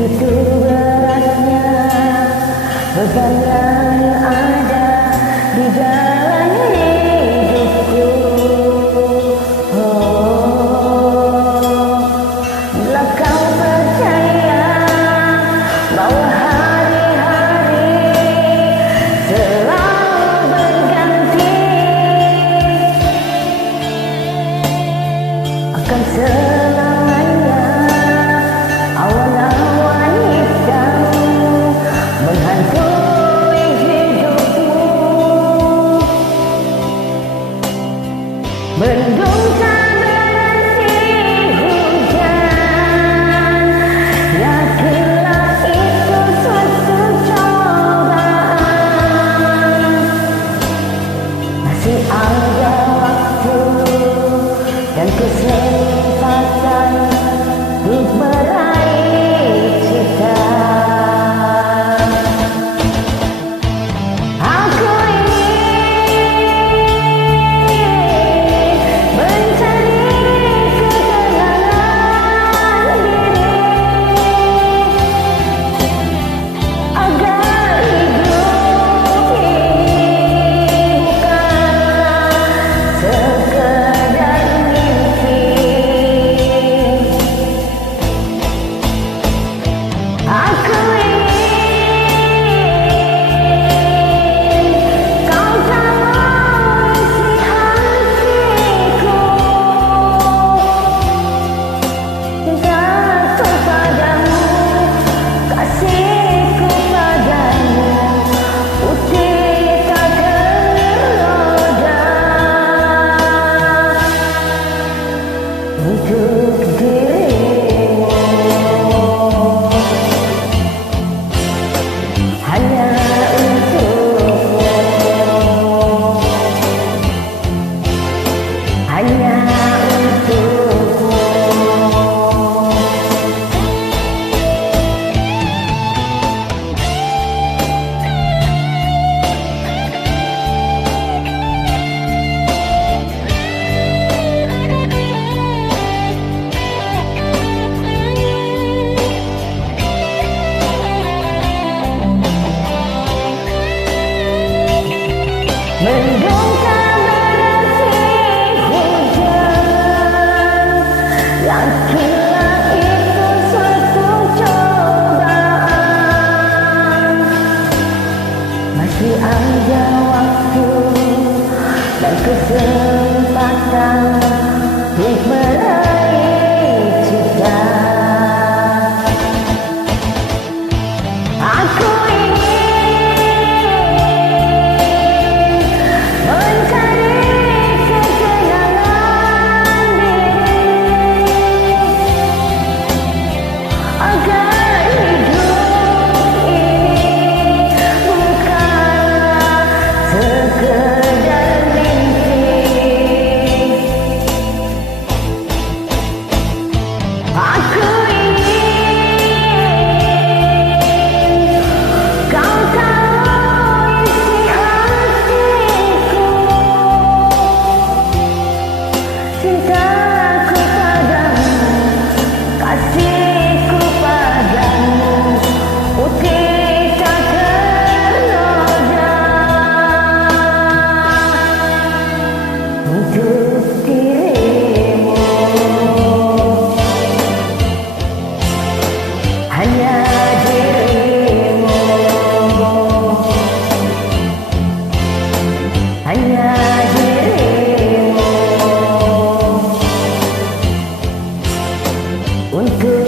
Begitu beratnya beban yang ada di dalam hidupku. Bila kau percaya bahwa hari-hari selalu berganti, akan selamanya awan-awan hitam menghantui hidupmu. Mendung tak berhenti hujan, yakinlah itu suatu cobaan. Masih ada waktu dan kesempatan untuk meraih cita. Aku ingin mencari ketenangan diri agar hidup ini bukanlah sekedar mimpi. Aku ingin kau tahu isi hatiku. Cintaku padamu, kasihku padamu, putih tak ternoda. Untuk dirimu, hanya untukmu, hanya untukmu. Mendung tak berhenti hujan, yakinlah itu suatu cobaan. Masih ada waktu dan kesempatan untuk meraih cita. Aku mencari ketenangan diri agar hidup ini bukanlah sekedar mimpi. Aku ingin kau tahu isi hatiku. Cintaku padamu, kasihku padamu, putih tak ternoda. Untuk dirimu, hanya dirimu, hanya dirimu. Untuk